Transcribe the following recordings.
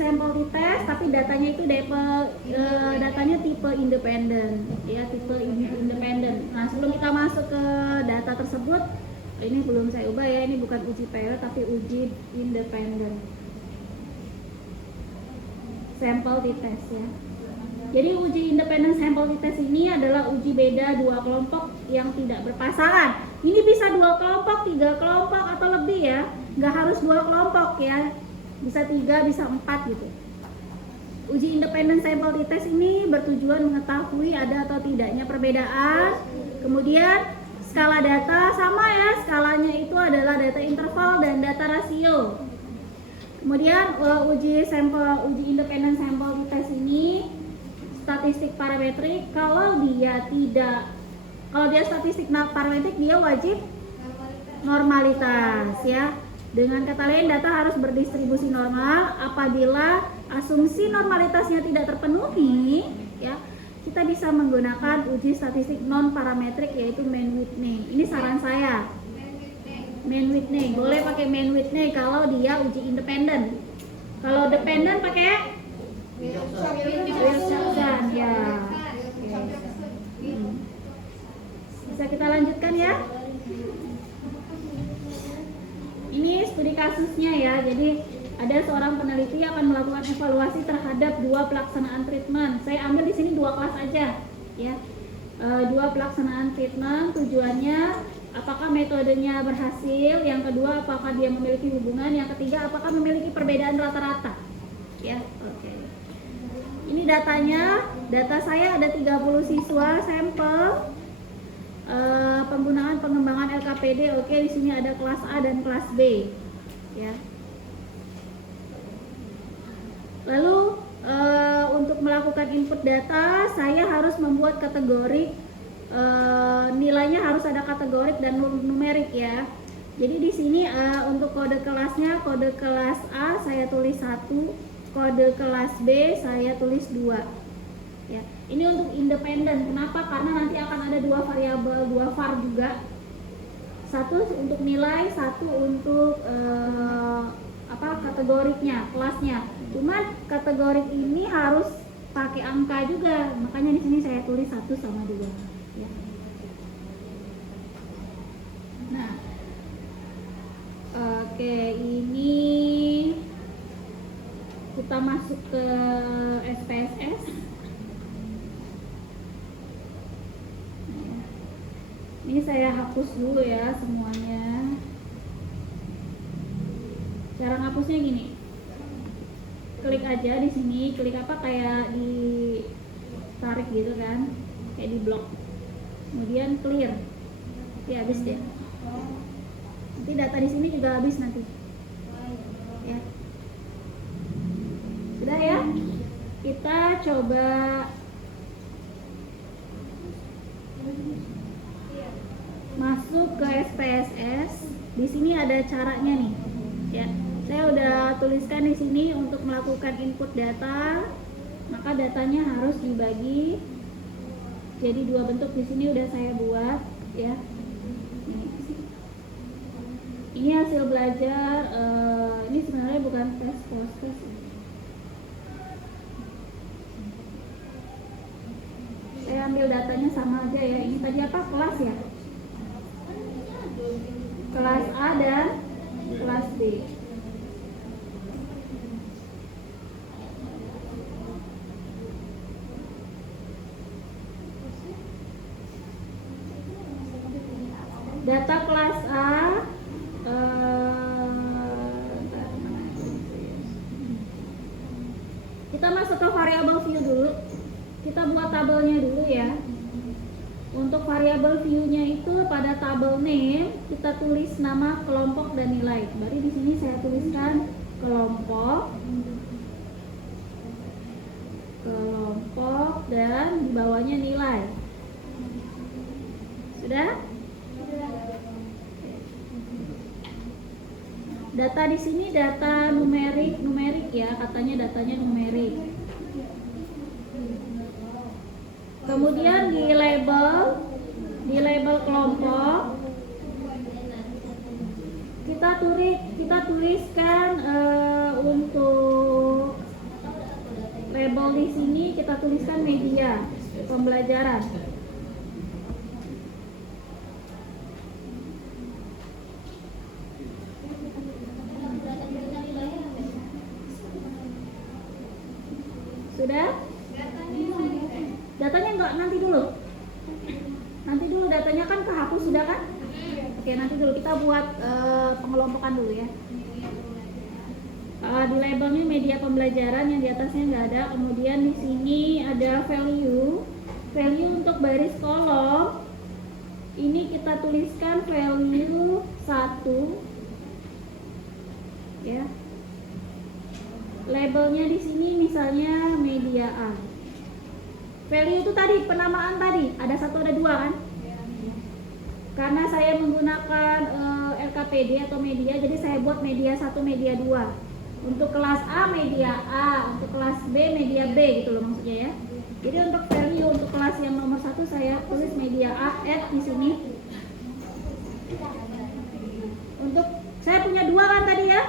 sampel dites tapi datanya itu datanya tipe independen ya, tipe independen. Nah, sebelum kita masuk ke data tersebut, ini belum saya ubah ya, ini bukan uji PL tapi uji independen sampel dites ya. Jadi uji independen sampel dites ini adalah uji beda dua kelompok yang tidak berpasangan. Ini bisa dua kelompok, tiga kelompok atau lebih ya, nggak harus dua kelompok ya, bisa 3, bisa 4 gitu. Uji independen sampel dites ini bertujuan mengetahui ada atau tidaknya perbedaan. Kemudian skala data sama ya, skalanya itu adalah data interval dan data rasio. Kemudian uji independen sampel dites ini statistik parametrik. Kalau dia statistik parametrik, dia wajib normalitas ya. Dengan kata lain, data harus berdistribusi normal. Apabila asumsi normalitasnya tidak terpenuhi ya, kita bisa menggunakan uji statistik non parametrik yaitu Mann-Whitney. Ini saran saya, Mann-Whitney, boleh pakai Mann-Whitney kalau dia uji independen. Kalau dependen pakai Wilson ya. Bisa kita lanjutkan ya. Ini studi kasusnya ya. Jadi ada seorang peneliti yang akan melakukan evaluasi terhadap 2 pelaksanaan treatment. Saya ambil di sini 2 kelas aja ya. 2 pelaksanaan treatment, tujuannya apakah metodenya berhasil, yang kedua apakah dia memiliki hubungan, yang ketiga apakah memiliki perbedaan rata-rata ya. Oke. Ini datanya, data saya ada 30 siswa sampel. Penggunaan pengembangan LKPD, oke, di sini ada kelas A dan kelas B ya. Lalu untuk melakukan input data, saya harus membuat kategori, nilainya harus ada kategorik dan numerik ya. Jadi di sini untuk kode kelasnya, kode kelas A saya tulis 1, kode kelas B saya tulis 2 ya. Ini untuk independen. Kenapa? Karena nanti akan ada 2 variabel, 2 var juga. Satu untuk nilai, satu untuk kategoriknya, kelasnya. Cuman kategorik ini harus pakai angka juga. Makanya di sini saya tulis 1 sama 2 ya. Nah, oke, ini kita masuk ke SPSS. Ini saya hapus dulu ya semuanya. Cara ngapusnya gini, klik aja di sini, klik apa kayak ditarik gitu kan, kayak di blok. Kemudian clear, ya habis deh. Nanti data di sini juga habis nanti. Ya, sudah ya. Kita coba masuk ke SPSS. Di sini ada caranya nih ya. Saya udah tuliskan di sini untuk melakukan input data, maka datanya harus dibagi jadi 2 bentuk. Di sini udah saya buat ya. Ini hasil belajar, ini sebenarnya bukan tes post-tes. Saya ambil datanya sama aja ya. Ini tadi apa? Kelas ya? Kelas A dan kelas B. Data kelas A kita masuk ke variabel view dulu. Kita buat tabelnya dulu ya. Untuk variabel view-nya itu pada tabel name kita tulis nama, kelompok dan nilai. Berarti di sini saya tuliskan kelompok dan di bawahnya nilai. Sudah? Data di sini data numerik ya, katanya datanya numerik. Kemudian di label kelompok kita tuliskan untuk di sini kita tuliskan media pembelajaran. Sudah? Datanya enggak, nanti dulu. Nanti dulu datanya kan kehapus sudah kan? Oke, nanti dulu kita buat pengelompokan dulu ya. Di labelnya media pembelajaran yang di atasnya nggak ada. Kemudian di sini ada value. Value untuk baris kolom. Ini kita tuliskan value 1. Ya. Labelnya di sini misalnya media A. Value itu tadi penamaan tadi ada 1 ada 2 kan? Karena saya menggunakan LKPD atau media, jadi saya buat media 1, media 2. Untuk kelas A media A, untuk kelas B media B gitu loh maksudnya ya. Jadi untuk value untuk kelas yang nomor 1 saya tulis media A add di sini. Untuk saya punya 2 kan tadi ya.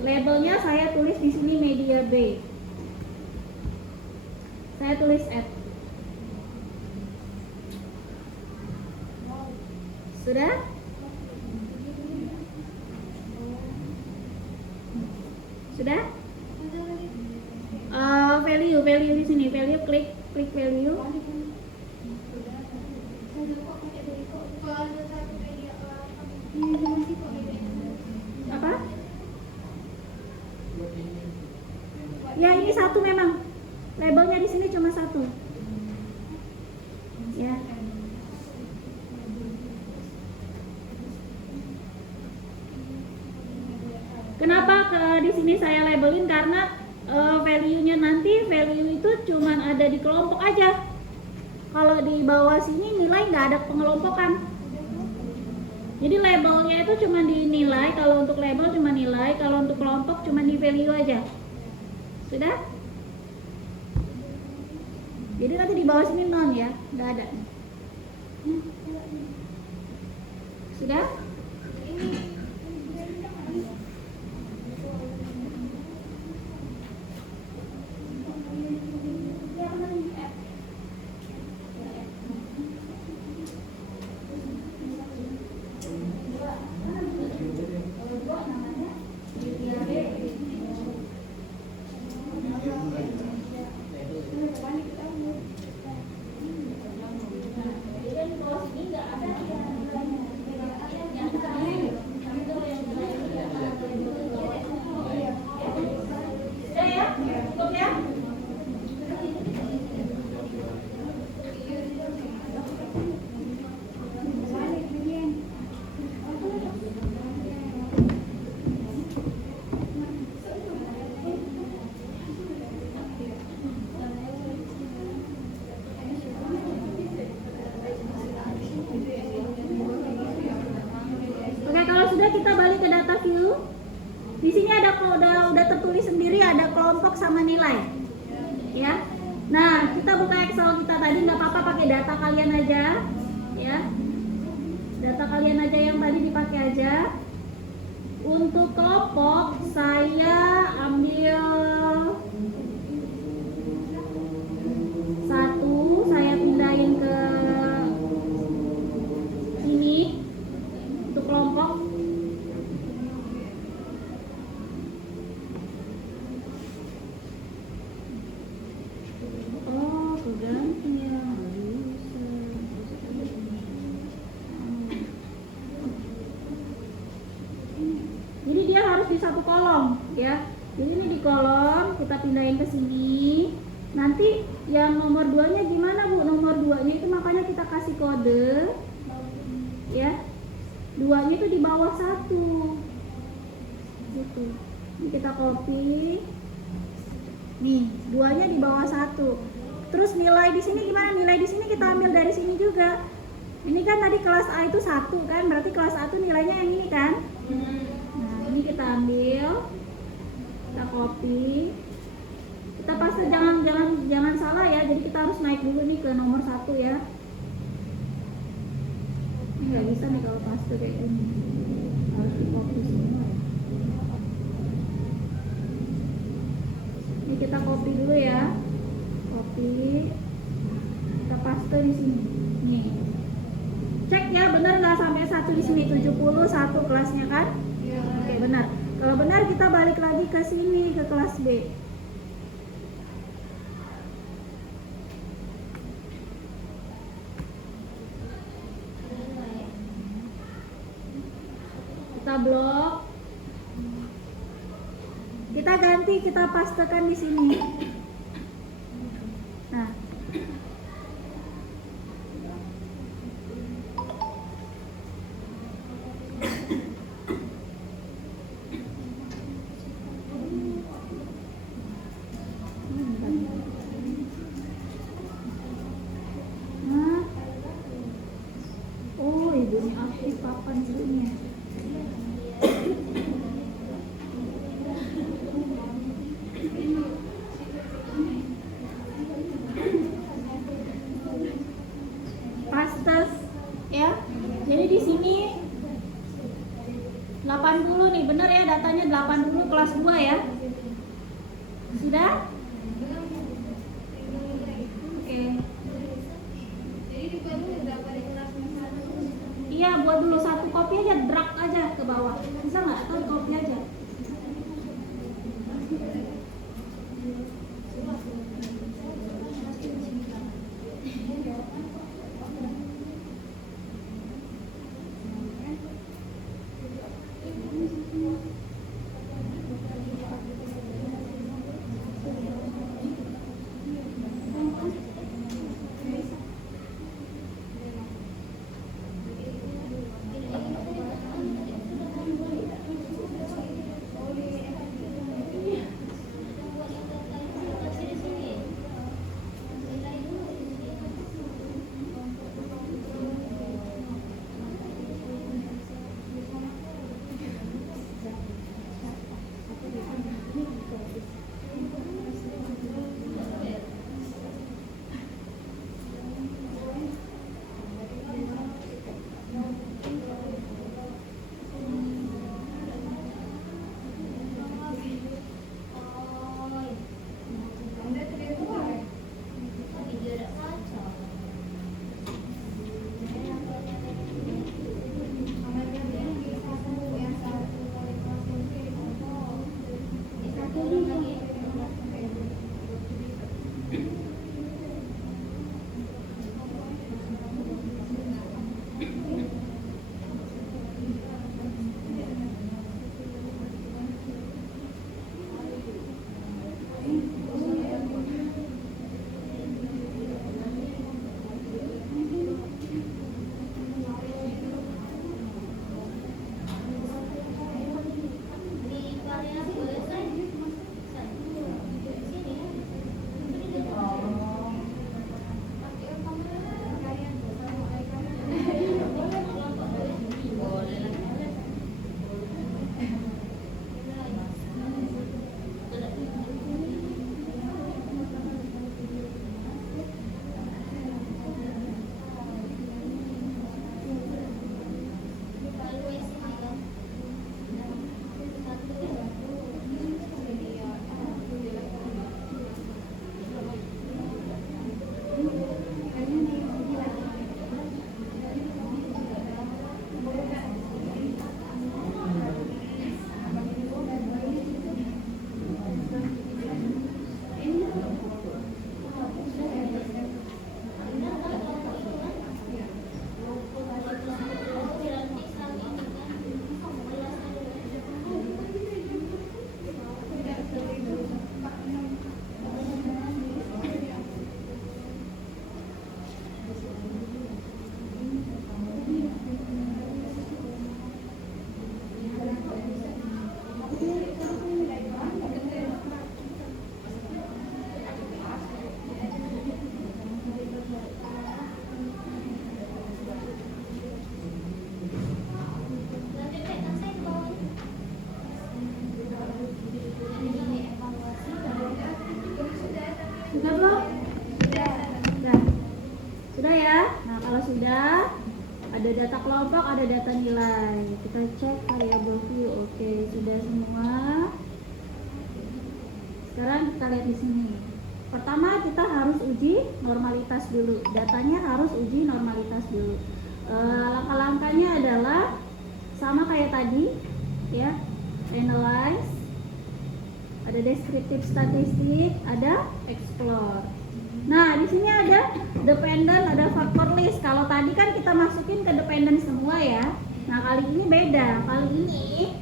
Labelnya saya tulis di sini media B. Saya tulis add. Sudah? Sudah? Value di sini, value klik value. Apa? Ya ini 1 memang. Labelnya di sini cuma 1. Ya. Kenapa di sini saya labelin karena value-nya nanti value itu cuman ada di kelompok aja. Kalau di bawah sini nilai nggak ada pengelompokan. Jadi labelnya itu cuma dinilai, kalau untuk label cuma nilai, kalau untuk kelompok cuma di value aja. Sudah? Jadi nanti di bawah sini non ya, nggak ada. Sudah? Kita balik ke data view. Di sini ada udah tertulis sendiri ada kelompok sama nilai. Ya. Nah, kita buka Excel kita tadi, nggak apa-apa pakai data kalian aja, ya. Data kalian aja yang tadi dipakai aja. Untuk kelompok saya ambil 1, saya pindahin ke sini untuk kelompok. Jadi dia harus di satu kolom ya. Jadi ini di kolom, kita pindahin ke sini. Nanti yang nomor 2-nya gimana Bu? Nomor 2-nya itu makanya kita kasih kode ya. 2-nya itu di bawah 1. Gitu. Ini kita copy. Nih, 2-nya di bawah 1. Terus nilai di sini gimana? Nilai di sini kita ambil dari sini juga. Ini kan tadi kelas A itu 1 kan, berarti kelas A itu nilainya yang ini kan? Nah, ini kita ambil, kita copy, kita paste, jangan salah ya. Jadi kita harus naik dulu nih ke nomor 1 ya. Ini nggak bisa nih kalau paste kayak gini, harus di copy semua ya. Ini kita copy dulu ya. copy, kita paste di sini. Nih, cek ya benar nggak sampai 1 di sini 70 satu kelasnya kan? Oke benar. Kalau benar kita balik lagi ke sini ke kelas B. Kita blok. Kita ganti, kita pastekan di sini. Nah. Oh, ibunya aktif kapan sini? Pastes ya. Jadi di sini 80 nih, bener ya datanya 80 kelas 2 ya. Sudah? Oke. Iya, buat dulu satu kopi aja, drag aja ke bawah. Bisa nggak? Atau kopi aja. Sudah belum? Sudah. Sudah ya? Nah, kalau sudah, ada data kelompok, ada data nilai. Kita cek variable view. Oke, sudah semua. Sekarang kita lihat di sini. Pertama kita harus uji normalitas dulu. Datanya harus uji normalitas dulu. Langkah-langkahnya adalah sama kayak tadi, ya. Analyze, ada descriptive statistik, ada explore. Nah, di sini ada dependent, ada factor list. Kalau tadi kan kita masukin ke dependent semua ya. Nah, kali ini beda. Kali ini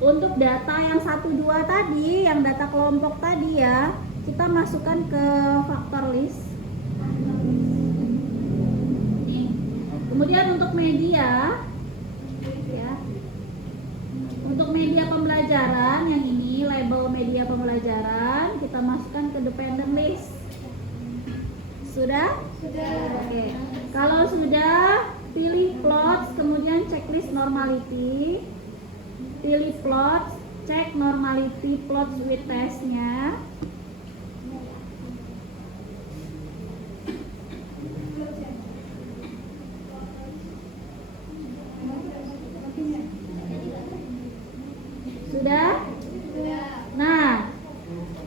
untuk data yang 1 2 tadi, yang data kelompok tadi ya, kita masukkan ke factor list. Kemudian untuk media ya. Untuk media pembelajaran yang ini label media pembelajaran kita masukkan ke dependent list. Sudah? Sudah. Oke. Kalau sudah, pilih plots, kemudian checklist normality. Pilih plots, cek normality plots with testnya. Sudah? Nah,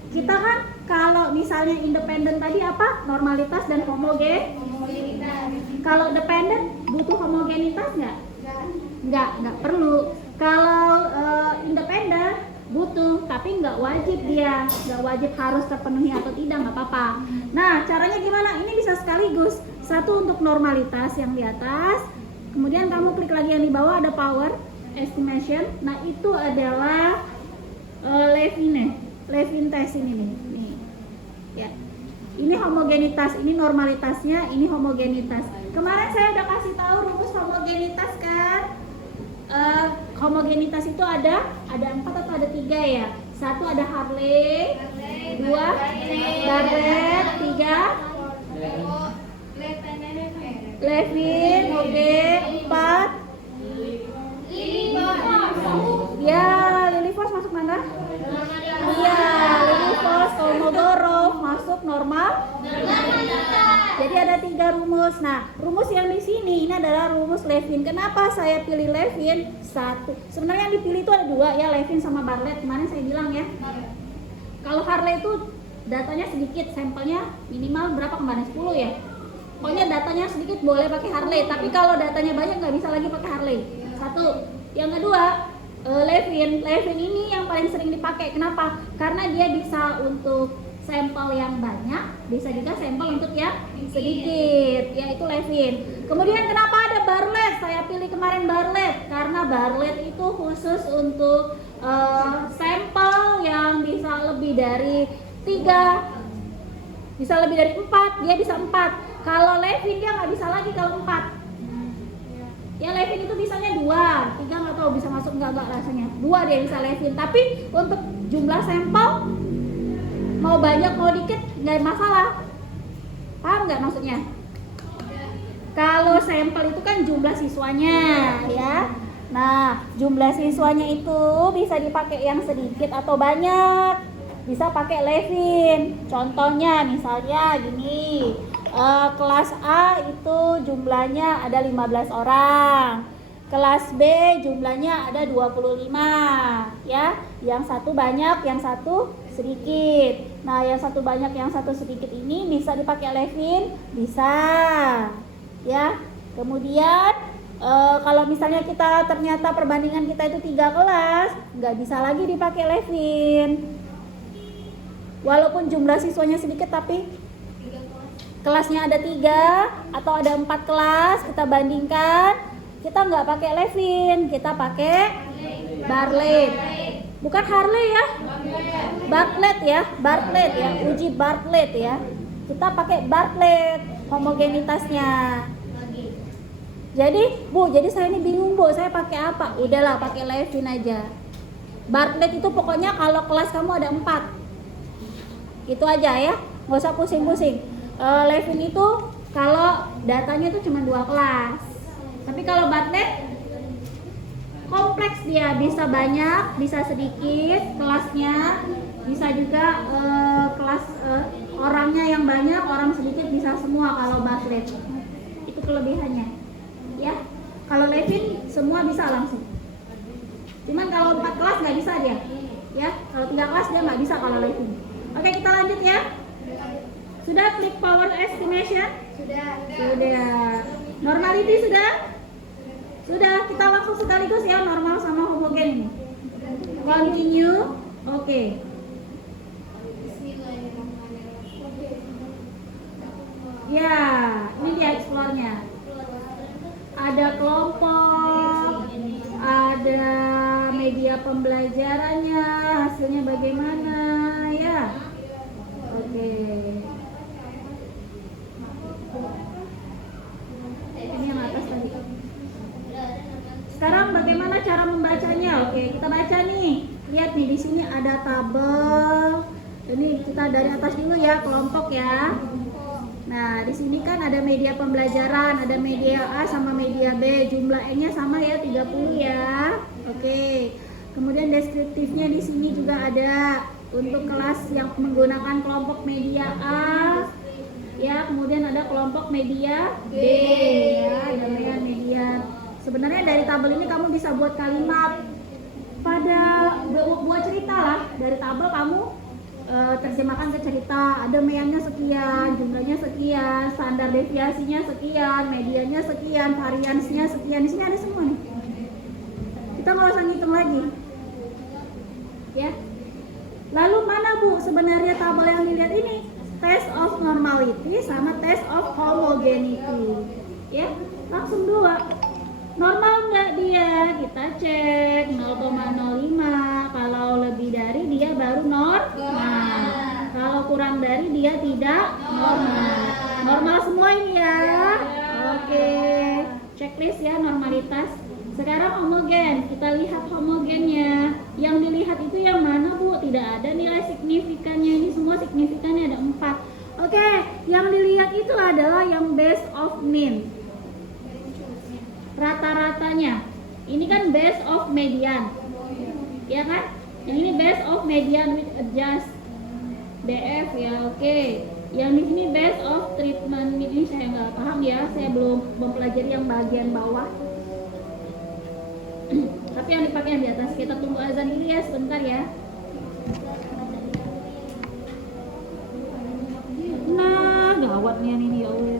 kita kan kalau misalnya independen tadi apa? Normalitas dan homogenitas. Kalau dependen butuh homogenitas nggak? Nggak perlu. Kalau independen butuh, tapi nggak wajib dia, nggak wajib harus terpenuhi atau tidak, nggak apa-apa. Nah, caranya gimana? Ini bisa sekaligus. Satu untuk normalitas yang di atas, kemudian kamu klik lagi yang di bawah ada power estimation. Nah, itu adalah Levin test ini nih. Ya. Ini homogenitas, ini normalitasnya, ini homogenitas. Kemarin saya udah kasih tahu rumus homogenitas kan? Homogenitas itu ada 4 atau ada 3 ya? 1 ada Hartley, 2 Bartlett, 3 Levin, oke, 4 ya, Lilliefors masuk mana? Iya, Lilliefors, Kolmogorov masuk normal. Jadi ada 3 rumus. Nah, rumus yang di sini ini adalah rumus Levin. Kenapa saya pilih Levin? 1. Sebenarnya yang dipilih itu ada 2 ya, Levin sama Bartlett. Kemarin saya bilang ya. Kalau Hartley itu datanya sedikit, sampelnya minimal berapa kemarin? 10 ya. Pokoknya datanya sedikit boleh pakai Hartley, tapi kalau datanya banyak nggak bisa lagi pakai Hartley. 1. Yang kedua, Levin ini yang paling sering dipakai. Kenapa? Karena dia bisa untuk sampel yang banyak, bisa juga sampel untuk yang sedikit, yaitu Levin. Kemudian kenapa ada Bartlett? Saya pilih kemarin Bartlett karena Bartlett itu khusus untuk sampel yang bisa lebih dari 3, bisa lebih dari 4, dia bisa 4. Kalau Levin dia nggak bisa lagi kalau 4. Ya Levin itu bisanya 2, 3 nggak tahu bisa masuk nggak rasanya. 2 dia bisa Levin, tapi untuk jumlah sampel mau banyak mau dikit nggak masalah. Paham nggak maksudnya? Kalau sampel itu kan jumlah siswanya ya. Nah, jumlah siswanya itu bisa dipakai yang sedikit atau banyak. Bisa pakai Levin. Contohnya misalnya gini. Kelas A itu jumlahnya ada 15 orang. Kelas B jumlahnya ada 25 ya. Yang satu banyak, yang satu sedikit. Nah, yang satu banyak, yang satu sedikit ini bisa dipakai Levin, bisa. Ya. Kemudian kalau misalnya kita ternyata perbandingan kita itu 3 kelas, nggak bisa lagi dipakai Levin. Walaupun jumlah siswanya sedikit tapi kelasnya ada 3 atau ada 4 kelas, kita bandingkan, kita nggak pakai Levin, kita pakai Bartlett. Bukan Hartley ya, Bartlett ya, uji Bartlett ya. Kita pakai Bartlett homogenitasnya. Jadi jadi saya ini bingung Bu, saya pakai apa? Udahlah pakai Levin aja. Bartlett itu pokoknya kalau kelas kamu ada 4, itu aja ya, nggak usah pusing-pusing. Levin itu kalau datanya itu cuma 2 kelas, tapi kalau Bartlett kompleks, dia bisa banyak, bisa sedikit kelasnya, bisa juga kelas orangnya yang banyak, orang sedikit, bisa semua kalau Bartlett. Itu kelebihannya ya. Kalau Levin semua bisa langsung, cuman kalau 4 kelas nggak bisa dia ya. Kalau 3 kelas dia nggak bisa kalau Levin. Oke, kita lanjut ya. Sudah klik power estimation? Sudah. Sudah. Normality sudah? Sudah. Kita langsung sekaligus ya, normal sama homogen ini. Continue. Oke. Ya, ini dia explore-nya. Ada kelompok, ada media pembelajarannya, hasilnya bagaimana ya. Oke. Ini yang atas tadi. Sekarang bagaimana cara membacanya? Oke, kita baca nih. Lihat nih, di sini ada tabel. Ini kita dari atas dulu ya, kelompok ya. Nah, di sini kan ada media pembelajaran, ada media A sama media B, jumlah N-nya sama ya, 30 ya. Oke. Kemudian deskriptifnya di sini juga ada untuk kelas yang menggunakan kelompok media A. Ya, kemudian ada kelompok media B ya, ada media. Sebenarnya dari tabel ini kamu bisa buat kalimat pada buat cerita lah. Dari tabel kamu terjemahkan ke cerita, ada meannya sekian, jumlahnya sekian, standar deviasinya sekian, medianya sekian, variansnya sekian. Di sini ada semua nih. Kita nggak usah ngitung lagi, ya. Lalu mana Bu sebenarnya tabel yang dilihat ini? Test of normality sama test of homogeneity, ya. Langsung dua. Normal nggak dia? Kita cek 0,05. Kalau lebih dari dia baru normal. Kalau kurang dari dia tidak normal. Normal semua ini ya. Oke. Checklist ya normalitas. Sekarang homogen. Kita lihat homogennya. Yang dilihat itu yang mana Bu? Tidak ada nilai signifikannya. Ini semua signifikannya ada 4. Oke. Yang dilihat itu adalah yang base of mean. Rata-ratanya. Ini kan base of median, ya kan? Yang ini base of median with adjust DF ya, oke. Yang di sini base of treatment, ini saya nggak paham ya, saya belum mempelajari yang bagian bawah. Tapi yang dipakai yang di atas. Kita tunggu azan dulu ya sebentar ya. Nah, gawat nih ini ya Allah.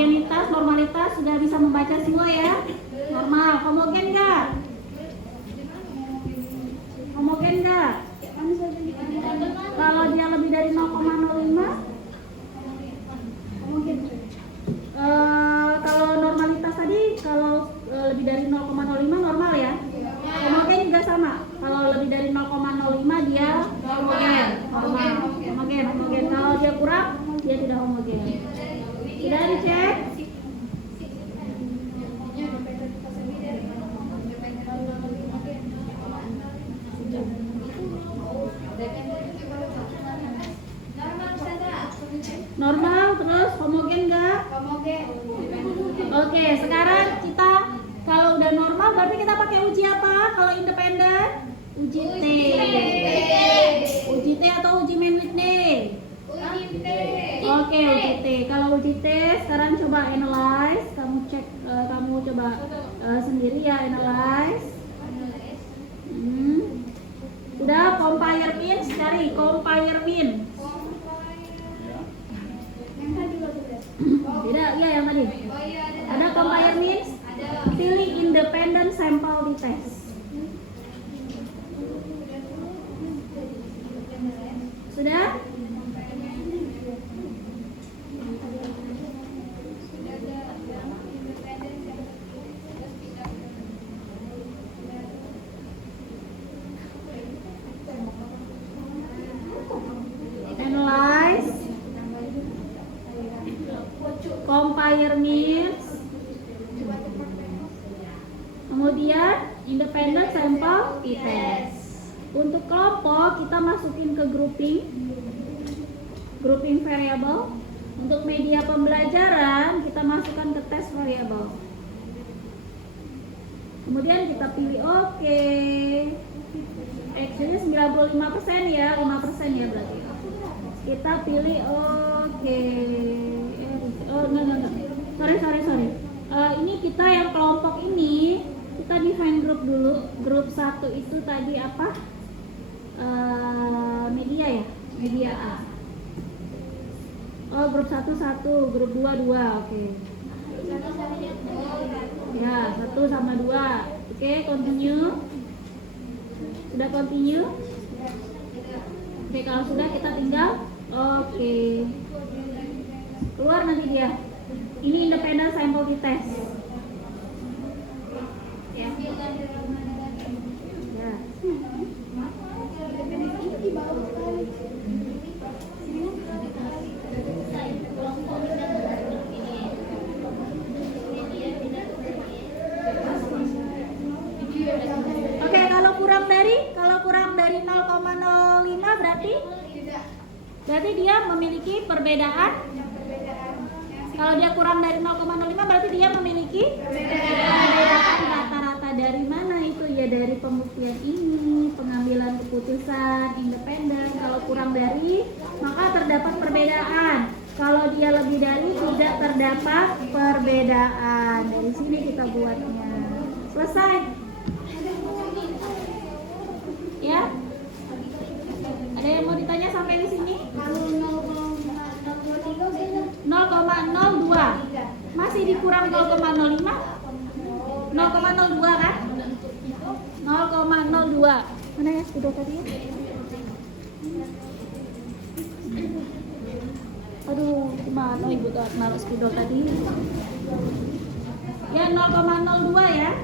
Homogenitas, normalitas sudah bisa membaca semua ya. Normal, homogen nggak? Homogen nggak? Kalau dia lebih dari 0,05 homogen. Kalau normalitas tadi kalau lebih dari 0,05 normal ya. Homogen juga sama. Kalau lebih dari 0,05 dia homogen, normal. Homogen. Kalau dia kurang dia tidak homogen. Sudah dicek? Normal, terus homogen nggak? Homogen. Oke, sekarang kita kalau udah normal berarti kita pakai uji apa? Kalau independen? Uji T. Uji T atau uji main Whitney? Uji T. Oke, uji T. Kalau uji T sekarang coba analyze, kamu cek, kamu coba sendiri ya analyze. Udah compare means, cari compare means. Yang tadi lo tulis. Tidak, iya yang tadi. Oh iya ada. Ada compare means, pilih independent sample di tes. Sudah? Analyze, compare means, kemudian independent sample t-test. Untuk kelompok kita masukin ke grouping variable. Untuk media pembelajaran kita masukkan ke test variable. Kemudian kita pilih oke. Actually 95% ya, 5% ya berarti. Kita pilih oke. Oh enggak. Sorry. Ini kita yang kelompok ini kita define grup dulu. Grup 1 itu tadi apa? Media ya, media A. Oh, grup 1, grup 2, oke. Ya, 1 sama 2. Oke, continue. Sudah continue? Oke, kalau sudah kita tinggal oke. Keluar nanti dia. Ini independent sample di tes. Ya. Ya. Oke, kalau kurang dari 0,05 berarti dia memiliki perbedaan. Kalau dia kurang dari 0,05 berarti dia memiliki perbedaan rata-rata dari mana itu ya, dari pembuktian ini, pengambilan keputusan independen. Kalau kurang dari maka terdapat perbedaan. Kalau dia lebih dari tidak terdapat perbedaan. Dari sini kita buatnya. Selesai. Ya. Ada yang mau ditanya sampai di sini? 0,02 masih dikurang 0,05. 0,02 kan? 0,02. Mana ya spidol tadi ya? Aduh, gimana ibu tuh naruh spidol tadi? Ya 0,02 ya.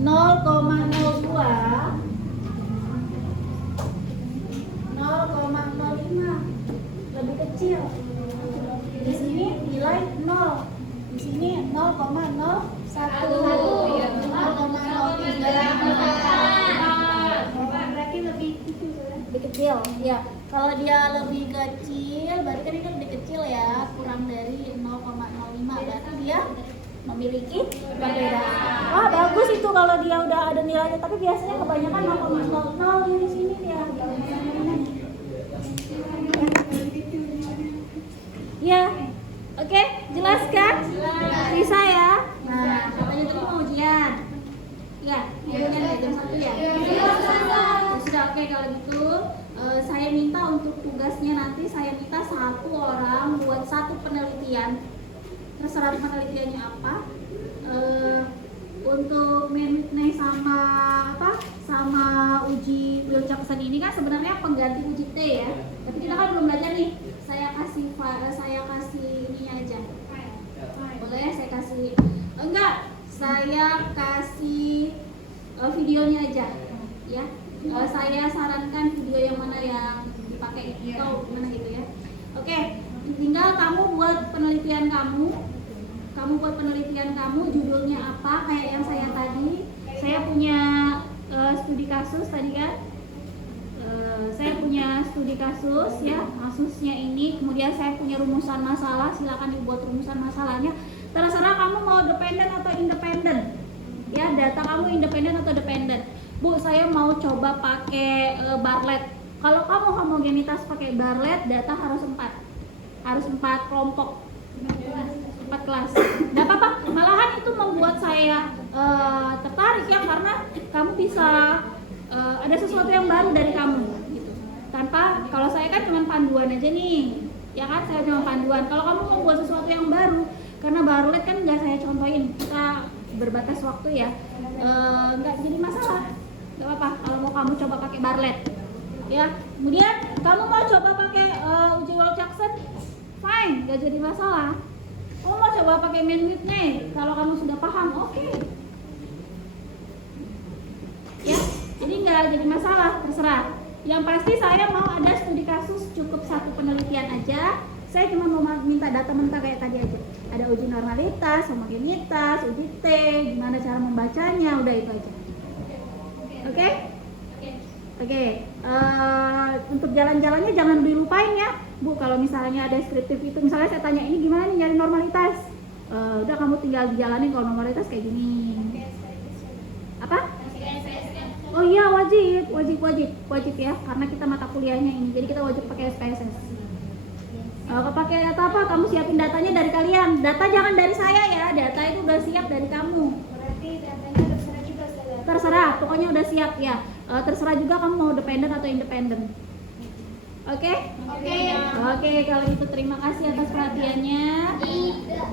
0,02 0,05 lebih kecil. Di sini nilai 0. Di sini 0,01. 0,03. Berarti lebih Kecil. Ya. Kalau dia lebih kecil, berarti kan ini lebih kecil ya, kurang dari 0,05. Berarti dia memiliki perbedaan. Wah, bagus itu kalau dia udah ada nilainya, tapi biasanya kebanyakan 0,00 di sini dia. Ya, oke, jelas kan? Bisa ya? Nah, katanya tadi mau ujian. Ya, ujian ya, jam 1 ya? Sudah, oke kalau gitu. Saya minta untuk tugasnya nanti saya minta 1 orang buat buat satu penelitian, terserah penelitiannya apa. Untuk main witness sama sama uji Wilcoxon ini kan sebenarnya pengganti uji T ya. Tapi kita kan belum belajar nih. Saya kasih ini aja. Boleh saya kasih? Enggak, saya kasih videonya aja ya. Saya sarankan video yang mana yang dipakai atau mana gitu ya. Oke, tinggal kamu buat penelitian kamu judulnya apa, kayak yang saya tadi. Saya punya studi kasus tadi kan. Saya punya studi kasus ya, kasusnya ini, kemudian saya punya rumusan masalah. Silakan dibuat rumusan masalahnya. Terserah kamu mau dependen atau independen. Ya, data kamu independen atau dependen. Bu, saya mau coba pakai Bartlett. Kalau kamu homogenitas pakai Bartlett, data harus 4 kelompok, 4 kelas. Nggak apa-apa, malahan itu membuat saya tertarik ya, karena kamu bisa ada sesuatu yang baru dari kamu gitu. Tanpa, kalau saya kan cuma panduan aja nih, ya kan, saya cuma panduan. Kalau kamu mau buat sesuatu yang baru, karena Bartlett kan nggak saya contohin, kita berbatas waktu ya, nggak jadi masalah, nggak apa-apa kalau mau kamu coba pakai Bartlett ya. Kemudian kamu mau coba pakai uji Wilcoxon, fine, nggak jadi masalah. Kamu mau coba pakai main witness, kalau kamu sudah paham, oke. Ya, jadi nggak jadi masalah, terserah. Yang pasti saya mau ada studi kasus cukup 1 penelitian aja. Saya cuma mau minta data mentah kayak tadi aja. Ada uji normalitas, homogenitas, uji T, gimana cara membacanya, udah itu aja. Oke? Oke. Untuk jalan-jalannya jangan dilupain ya, Bu. Kalau misalnya ada deskriptif itu, misalnya saya tanya ini gimana nih nyari normalitas, udah kamu tinggal dijalanin kalau normalitas kayak gini. Apa? Oh iya, wajib ya, karena kita mata kuliahnya ini, jadi kita wajib pakai SPSS. Kalau pakai data apa, kamu siapin datanya dari kalian. Data jangan dari saya ya, data itu udah siap dari kamu. Berarti datanya terserah juga saya. Terserah, pokoknya udah siap ya. Terserah juga kamu mau dependen atau independen. Oke? Oke. Oke, kalau gitu terima kasih atas perhatiannya. Tidak.